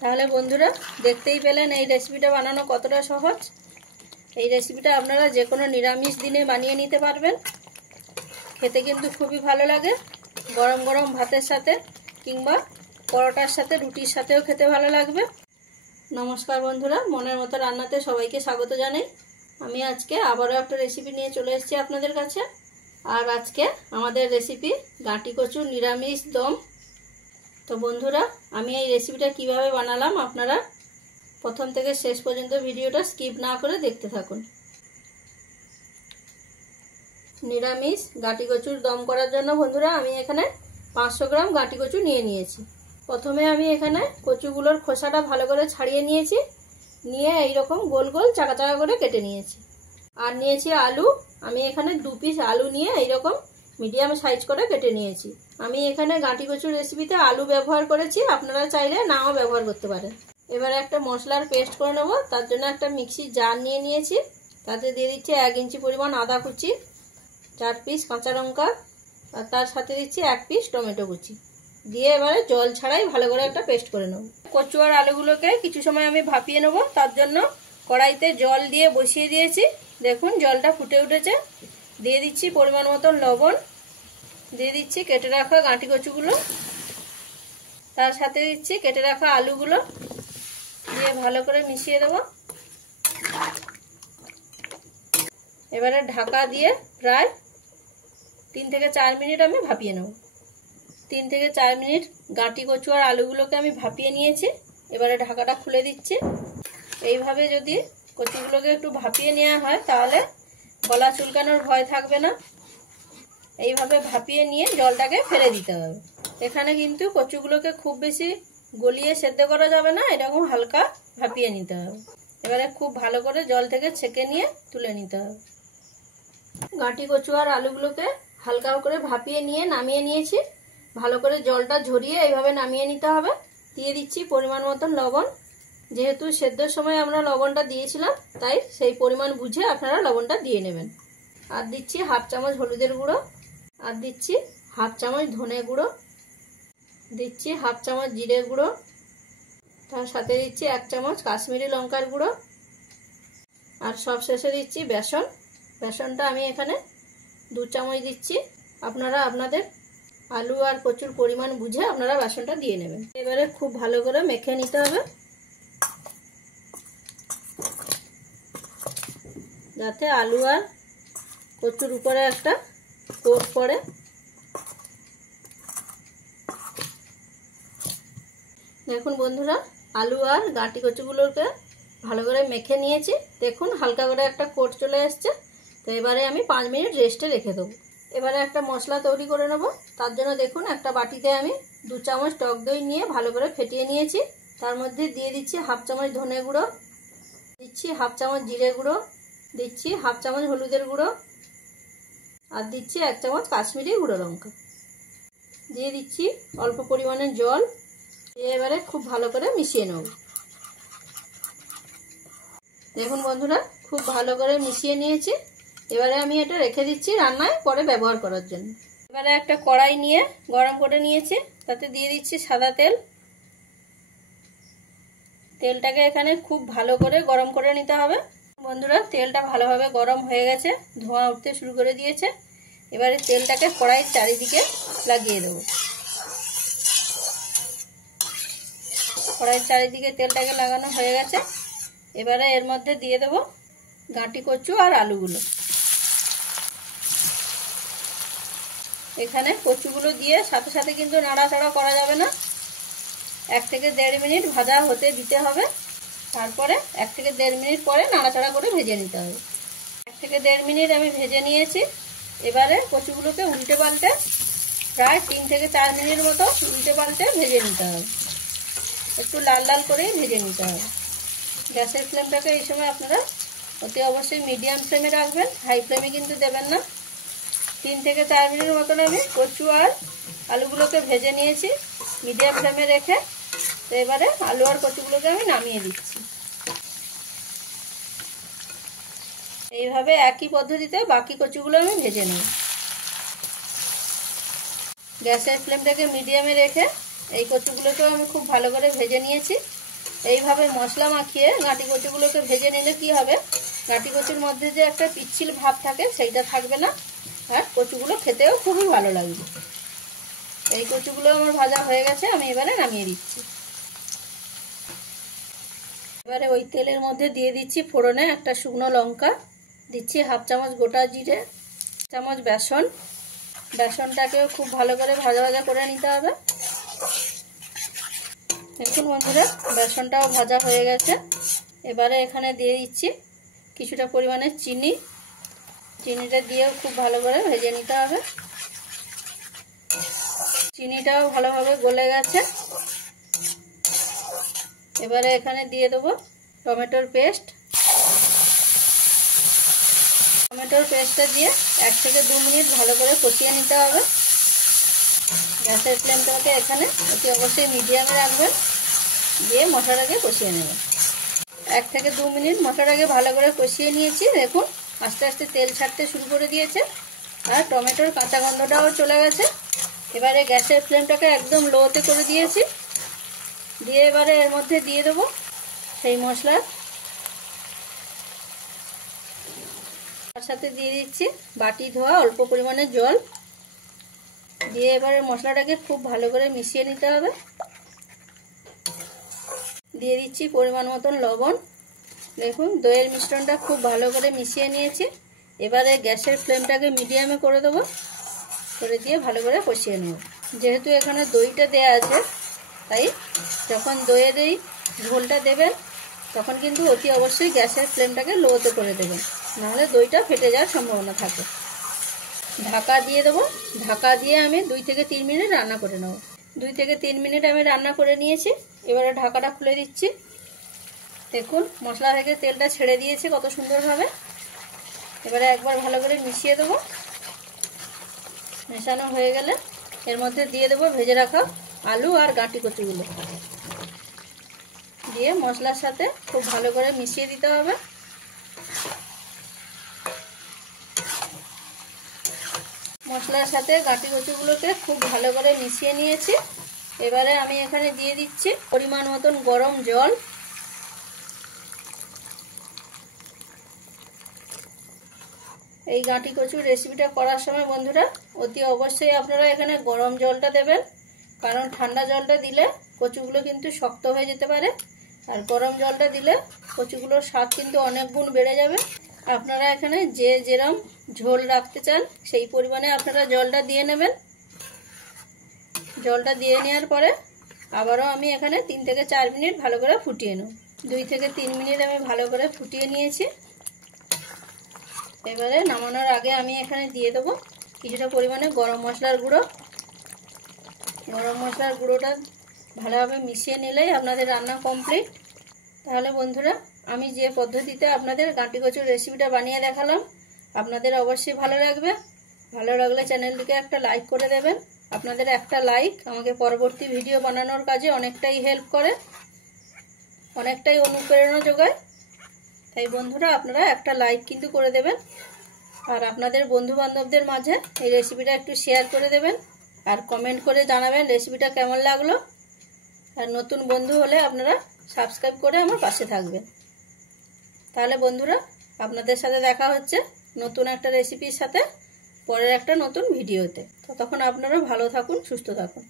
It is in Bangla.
তাহলে বন্ধুরা দেখতেই পেলেন এই রেসিপিটা বানানো কতটা সহজ। এই রেসিপিটা আপনারা যে কোনো নিরামিষ দিনে বানিয়ে নিতে পারবেন। খেতে কিন্তু খুবই ভালো লাগে, গরম গরম ভাতের সাথে কিংবা পরোটার সাথে, রুটির সাথেও খেতে ভালো লাগবে। নমস্কার বন্ধুরা, মনের মতো রান্নাতে সবাইকে স্বাগত জানাই। আমি আজকে আবারও একটা রেসিপি নিয়ে চলে এসেছি আপনাদের কাছে। আর আজকে আমাদের রেসিপি গাঁটি কচুর নিরামিষ দম। তো বন্ধুরা, আমি এই রেসিপিটা কিভাবে বানালাম আপনারা প্রথম থেকে শেষ পর্যন্ত ভিডিওটা স্কিপ না করে দেখতে থাকুন। নিরামিষ গাঁটি কচুর দম করার জন্য বন্ধুরা আমি এখানে 500 গ্রাম গাঁটি কচু নিয়ে নিয়েছি। প্রথমে আমি এখানে কচুগুলোর খোসাটা ভালো করে ছাড়িয়ে নিয়েছি, নিয়ে এইরকম গোল গোল চাকা চাকা করে কেটে নিয়েছি। আর নিয়েছি আলু, আমি এখানে 2 পিস আলু নিয়ে এইরকম মিডিয়াম সাইজ করে কেটে নিয়েছি। আমি এখানে গাঁটি কচুর রেসিপিতে আলু ব্যবহার করেছি, আপনারা চাইলে নাও ব্যবহার করতে পারেন। এবারে একটা মশলার পেস্ট করে নেব। তার জন্য একটা মিক্সির জার নিয়ে নিয়েছি, তাতে দিয়ে দিচ্ছি 1 ইঞ্চি পরিমাণ আদা কুচি, 4 পিস কাঁচা লঙ্কা, আর তার সাথে দিচ্ছি 1 পিস টমেটো কুচি দিয়ে এবারে জল ছাড়াই ভালো করে একটা পেস্ট করে নেব। কচু আর আলুগুলোকে কিছু সময় আমি ভাপিয়ে নেব। তার জন্য কড়াইতে জল দিয়ে বসিয়ে দিয়েছি। দেখুন জলটা ফুটে উঠেছে। দিয়ে দিচ্ছি পরিমাণ মতন লবণ, দিয়ে দিচ্ছি কেটে রাখা গাঁটি কচুগুলো, তার সাথে দিচ্ছি কেটে রাখা আলুগুলো, দিয়ে ভালো করে মিশিয়ে দেব। এবারে ঢাকা দিয়ে প্রায় 3 থেকে 4 মিনিট আমি ভাপিয়ে নেব। 3 থেকে 4 মিনিট গাঁটি কচু আর আলুগুলোকে আমি ভাপিয়ে নিয়েছি। এবারে ঢাকাটা খুলে দিচ্ছি। এইভাবে যদি কচুগুলোকে একটু ভাপিয়ে নেওয়া হয় তাহলে গলা চুলকানোর ভয় থাকবে না। এইভাবে ভাপিয়ে নিয়ে জলটাকে ফেলে দিতে হবে। এখানে কিন্তু কচুগুলোকে খুব বেশি গলিয়ে সেদ্ধ করা যাবে না, এরকম হালকা ভাপিয়ে নিতে হবে। এবারে খুব ভালো করে জল থেকে ছেঁকে নিয়ে তুলে নিতে হবে। গাঁটি কচু আর আলুগুলোকে হালকা করে ভাপিয়ে নিয়ে নামিয়ে নিয়েছি। ভালো করে জলটা ঝরিয়ে এইভাবে নামিয়ে নিতে হবে। দিয়ে দিচ্ছি পরিমাণ মতন লবণ। যেহেতু সেদ্ধর সময় আমরা লবণটা দিয়েছিলাম, তাই সেই পরিমাণ বুঝে আপনারা লবণটা দিয়ে নেবেন। আর দিচ্ছি 1/2 চামচ হলুদের গুঁড়ো, আর দিচ্ছি 1/2 চামচ ধনে গুঁড়ো, দিচ্ছি 1/2 চামচ জিরে গুঁড়ো, তার সাথে দিচ্ছি 1 চামচ কাশ্মীরি লঙ্কার গুঁড়ো, আর সব শেষে দিচ্ছি বেসন। বেসনটা আমি এখানে 2 চামচ দিচ্ছি। আপনারা আপনাদের আলু আর কচুর পরিমাণ বুঝে আপনারা বেসনটা দিয়ে নেবেন। এবারে খুব ভালো করে মেখে নিতে হবে যাতে আলু আর কচুর উপরে একটা কোট পড়ে। দেখুন বন্ধুরা, আলু আর গাঁটি কচুগুলোকে ভালো করে মেখে নিয়েছি। দেখুন হালকা করে একটা কোট চলে এসছে। তো এবারে আমি 5 মিনিট রেস্টে রেখে দেবো। এবারে একটা মশলা তৈরি করে নেব। তার জন্য দেখুন একটা বাটিতে আমি 2 চামচ টক দই নিয়ে ভালো করে ফেটিয়ে নিয়েছি। তার মধ্যে দিয়ে দিচ্ছি 1/2 চামচ ধনে গুঁড়ো, দিচ্ছি 1/2 চামচ জিরে গুঁড়ো, দিচ্ছি 1/2 চামচ হলুদের গুঁড়ো, আর দিচ্ছি 1 চামচ কাশ্মীরি গুঁড়ো লঙ্কা, দিয়ে দিচ্ছি অল্প পরিমাণে জল। এবারে খুব ভালো করে মিশিয়ে নেব। দেখুন বন্ধুরা, খুব ভালো করে মিশিয়ে নিয়েছি। এবারে আমি এটা রেখে দিচ্ছি রান্নায় পরে ব্যবহার করার জন্য। এবারে একটা কড়াই নিয়ে গরম করে নিয়েছি, তাতে দিয়ে দিচ্ছি সাদা তেল। তেলটাকে এখানে খুব ভালো করে গরম করে নিতে হবে। বন্ধুরা, তেলটা ভালোভাবে গরম হয়ে গেছে, ধোঁয়া উঠতে শুরু করে দিয়েছে। এবারে তেলটাকে কড়াইয়ের চারিদিকে লাগিয়ে দেবো। কড়াইয়ের চারিদিকে তেলটাকে লাগানো হয়ে গেছে। এবারে এর মধ্যে দিয়ে দেবো গাঁটি কচু আর আলুগুলো। এখানে কচুগুলো দিয়ে সাথে সাথে কিন্তু নাড়াচাড়া করা যাবে না। 1 থেকে 1.5 মিনিট ভাজা হতে দিতে হবে। তারপরে 1 থেকে 1.5 মিনিট পরে নাড়াচাড়া করে ভেজে নিতে হবে। 1 থেকে 1.5 মিনিট আমি ভেজে নিয়েছি। এবারে কচুগুলোকে উল্টে পাল্টে প্রায় 3 থেকে 4 মিনিট মতো উল্টে পাল্টে ভেজে নিতে হবে। একটু লাল লাল করেই ভেজে নিতে হবে। গ্যাসের ফ্লেমটাকে এই সময় আপনারা অতি অবশ্যই মিডিয়াম ফ্লেমে রাখবেন, হাই ফ্লেমে কিন্তু দেবেন না। 3 থেকে 4 মিনিট মতন আমি কচু আর আলুগুলোকে ভেজে নিয়েছি মিডিয়াম ফ্লেমে রেখে। তো এবারে আলু আর কচুগুলোকে আমি নামিয়ে দিচ্ছি। এইভাবে একই পদ্ধতিতে বাকি কচুগুলো আমি ভেজে নেব। গ্যাসের ফ্লেমটাকে মিডিয়ামে রেখে এই কচুগুলোকেও আমি খুব ভালো করে ভেজে নিয়েছি। এইভাবে মশলা মাখিয়ে গাঁটি কচুগুলোকে ভেজে নিলে কি হবে, গাঁটি কচুর মধ্যে যে একটা পিচ্ছিল ভাব থাকে সেইটা থাকবে না, আর কচুগুলো খেতেও খুবই ভালো লাগবে। এই কচুগুলো আমার ভাজা হয়ে গেছে, আমি এবারে নামিয়ে দিচ্ছি। এবারে ওই তেলের মধ্যে দিয়ে দিচ্ছি ফোড়নে একটা শুকনো লঙ্কা, দিচ্ছি হাফ চামচ গোটা জিরে, চামচ বেসন। বেসনটাকেও খুব ভালো করে ভাজা ভাজা করে নিতে হবে। দেখুন বন্ধুরা, বেসনটাও ভাজা হয়ে গেছে। এবারে এখানে দিয়ে দিচ্ছি কিছুটা পরিমাণে চিনি। চিনিটা দিয়েও খুব ভালো করে ভেজে নিতে হবে। চিনিটাও ভালোভাবে গলে গেছে। এবারে এখানে দিয়ে দেবো টমেটোর পেস্ট। টমেটোর পেস্টটা দিয়ে 1 থেকে 2 মিনিট ভালো করে কষিয়ে নিতে হবে। গ্যাসের ফ্লেমটাকে এখানে অতি অবশ্যই মিডিয়ামে রাখবেন, দিয়ে মশলাটাকে কষিয়ে নেবেন। 1 থেকে 2 মিনিট মশলাটাকে ভালো করে কষিয়ে নিয়েছি। দেখুন আস্তে আস্তে তেল ছাড়তে শুরু করে দিয়েছে, আর টমেটোর কাঁচা গন্ধটাও চলে গেছে। এবারে গ্যাসের ফ্লেমটাকে একদম লোতে করে দিয়েছি। দিয়ে এবারে এর মধ্যে দিয়ে দেবো সেই মশলা, তার সাথে দিয়ে দিচ্ছি বাটি ধোয়া অল্প পরিমাণে জল। দিয়ে এবারে মশলাটাকে খুব ভালো করে মিশিয়ে নিতে হবে। দিয়ে দিচ্ছি পরিমাণ মতন লবণ। দেখুন দইয়ের মিশ্রণটা খুব ভালো করে মিশিয়ে নিয়েছি। এবারে গ্যাসের ফ্লেমটাকে মিডিয়ামে করে দেবো, করে দিয়ে ভালো করে কষিয়ে নেব। যেহেতু এখানে দইটা দেয়া আছে, তাই যখন দইয়ের এই ঝোলটা দেবেন তখন কিন্তু অতি অবশ্যই গ্যাসের ফ্লেমটাকে লোতে করে দেবেন, নাহলে দইটা ফেটে যাওয়ার সম্ভাবনা থাকে। ঢাকা দিয়ে দেবো। ঢাকা দিয়ে আমি 2 থেকে 3 মিনিট রান্না করে নেব। 2 থেকে 3 মিনিট আমি রান্না করে নিয়েছি। এবারে ঢাকাটা খুলে দিচ্ছি। দেখুন মশলা থেকে তেলটা ছেড়ে দিয়েছে কত সুন্দরভাবে। এবারে একবার ভালো করে মিশিয়ে দেবো। মেশানো হয়ে গেলে এর মধ্যে দিয়ে দেবো ভেজে রাখা আলু আর গাঁটি কচুগুলো। দিয়ে মশলার সাথে খুব ভালো করে মিশিয়ে দিতে হবে। মশলার সাথে গাঁটি কচুগুলোকে খুব ভালো করে মিশিয়ে নিয়েছি। এবারে আমি এখানে দিয়ে দিচ্ছি পরিমাণ মতন গরম জল। এই গাঁটি কচুর রেসিপিটা করার সময় বন্ধুরা অতি অবশ্যই আপনারা এখানে গরম জলটা দেবেন, কারণ ঠান্ডা জলটা দিলে কচুগুলো কিন্তু শক্ত হয়ে যেতে পারে, আর গরম জলটা দিলে কচুগুলোর স্বাদ কিন্তু অনেক গুণ বেড়ে যাবে। আপনারা এখানে যে যেরকম ঝোল রাখতে চান সেই পরিমাণে আপনারা জলটা দিয়ে নেবেন। জলটা দিয়ে নেওয়ার পরে আবারও আমি এখানে 3 থেকে 4 মিনিট ভালো করে ফুটিয়ে নেব। 2 থেকে 3 মিনিট আমি ভালো করে ফুটিয়ে নিয়েছি। এবারে নামানোর আগে আমি এখানে দিয়ে দেবো কিছুটা পরিমাণে গরম মশলার গুঁড়ো। গরম মশলার গুঁড়োটা ভালোভাবে মিশিয়ে নিলেই আপনাদের রান্না কমপ্লিট। তাহলে বন্ধুরা আমি যে পদ্ধতিতে আপনাদের গাঁটি কচুর রেসিপিটা বানিয়ে দেখালাম আপনাদের অবশ্যই ভালো লাগবে। ভালো লাগলে চ্যানেলটিকে একটা লাইক করে দেবেন। আপনাদের একটা লাইক আমাকে পরবর্তী ভিডিও বানানোর কাজে অনেকটাই হেল্প করে, অনেকটাই অনুপ্রেরণা যোগায়। তাই বন্ধুরা আপনারা একটা লাইক কিন্তু করে দেবেন, আর আপনাদের বন্ধু বান্ধবদের মাঝে এই রেসিপিটা একটু শেয়ার করে দেবেন, আর কমেন্ট করে জানাবেন রেসিপিটা কেমন লাগলো। আর নতুন বন্ধু হলে আপনারা সাবস্ক্রাইব করে আমার পাশে থাকবেন। তাহলে বন্ধুরা আপনাদের সাথে দেখা হচ্ছে নতুন একটা রেসিপির সাথে পরের একটা নতুন ভিডিওতে। ততক্ষণ আপনারা ভালো থাকুন, সুস্থ থাকুন।